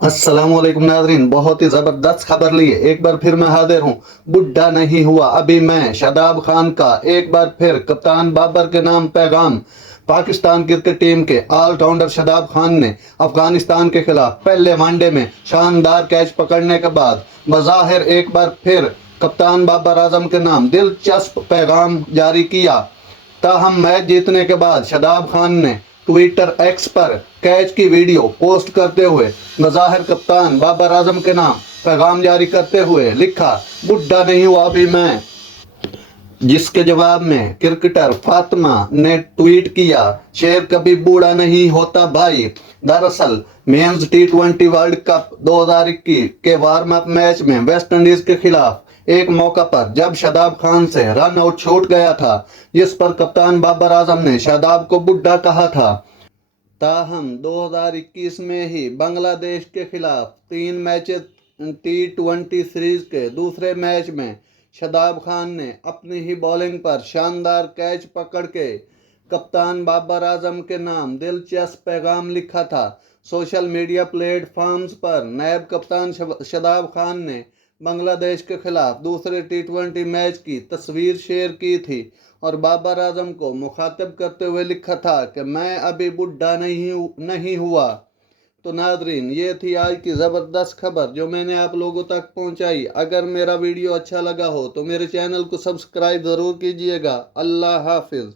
अस्सलामुअलैकुम नाजरीन, बहुत ही जबरदस्त खबर लिए एक बार फिर मैं हाजिर हूँ। बुढ़ा नहीं हुआ अभी मैं, शादाब खान का एक बार फिर कप्तान बाबर के नाम पैगाम। पाकिस्तान क्रिकेट टीम के ऑलराउंडर शादाब खान ने अफगानिस्तान के खिलाफ पहले वनडे में शानदार कैच पकड़ने के बाद बज़ाहिर एक बार फिर कप्तान बाबर आजम के नाम दिलचस्प पैगाम जारी किया। ताहम मैच जीतने के बाद शादाब खान ने ट्विटर एक्स पर कैच की वीडियो पोस्ट करते हुए बज़ाहिर कप्तान बाबर आजम के नाम पैगाम जारी करते हुए लिखा, बुढ़ा नहीं हुआ अभी मैं। जिसके जवाब में क्रिकेटर फातिमा ने ट्वीट किया, शेर कभी बूढ़ा नहीं होता भाई। दरअसल मेंस टी20 वर्ल्ड कप 2021 के वार्म अप मैच में वेस्ट इंडीज के खिलाफ एक मौका पर जब शादाब खान से रन आउट छूट गया था, जिस पर कप्तान बाबर आजम ने शादाब को बुढ़ा कहा था। ताहम 2021 में ही बांग्लादेश के खिलाफ 3 मैचेस टी20 सीरीज के दूसरे मैच में शादाब खान ने अपनी ही बॉलिंग पर शानदार कैच पकड़ के कप्तान बाबर आजम के नाम दिलचस्प पैगाम लिखा था। सोशल मीडिया प्लेटफॉर्म्स पर नायब कप्तान शादाब खान ने बांग्लादेश के खिलाफ दूसरे टी20 मैच की तस्वीर शेयर की थी और बाबर आजम को मुखातिब करते हुए लिखा था कि मैं अभी बुढ़ा नहीं हुआ। तो नादरीन, ये थी आज की ज़बरदस्त खबर जो मैंने आप लोगों तक पहुंचाई। अगर मेरा वीडियो अच्छा लगा हो तो मेरे चैनल को सब्सक्राइब ज़रूर कीजिएगा। अल्लाह हाफिज़।